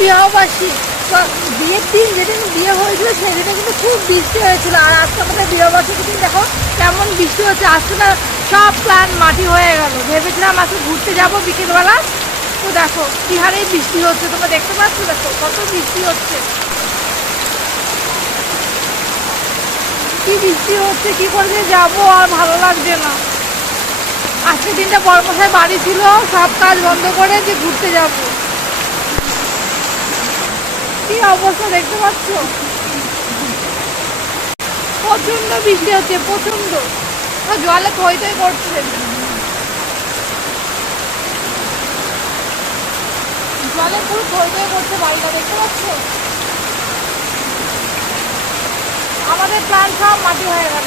বিবাহবার্ষিক, বিয়ের দিন যেদিন বিয়ে হয়েছিল সেদিনে কিন্তু খুব বৃষ্টি হয়েছিল। আর আজকে আমাদের বিবাহবার্ষিকের দিন দেখো কেমন বৃষ্টি হচ্ছে। আজকে না সব প্ল্যান মাটি হয়ে গেল। ভেবেছিলাম আজকে ঘুরতে যাবো বিকেলবেলা, তো দেখো কি হারে বৃষ্টি হচ্ছে, তোমরা দেখতে পাচ্ছ, দেখো কত বৃষ্টি হচ্ছে, কি বৃষ্টি হচ্ছে, কি করে যে যাবো আর ভালো লাগছে না। আজকে দিনটা বড়মশাই বাড়ি ছিল, সব কাজ বন্ধ করে যে ঘুরতে যাব। কি অবস্থা দেখতে পাচ্ছ, প্রচন্ড বৃষ্টি হচ্ছে, প্রচন্ড জলে থই থই করছে, জলে পুরো থই থই করছে বাড়িটা, দেখতে পাচ্ছ। আমাদের প্ল্যান সব মাটি হয়ে গেল।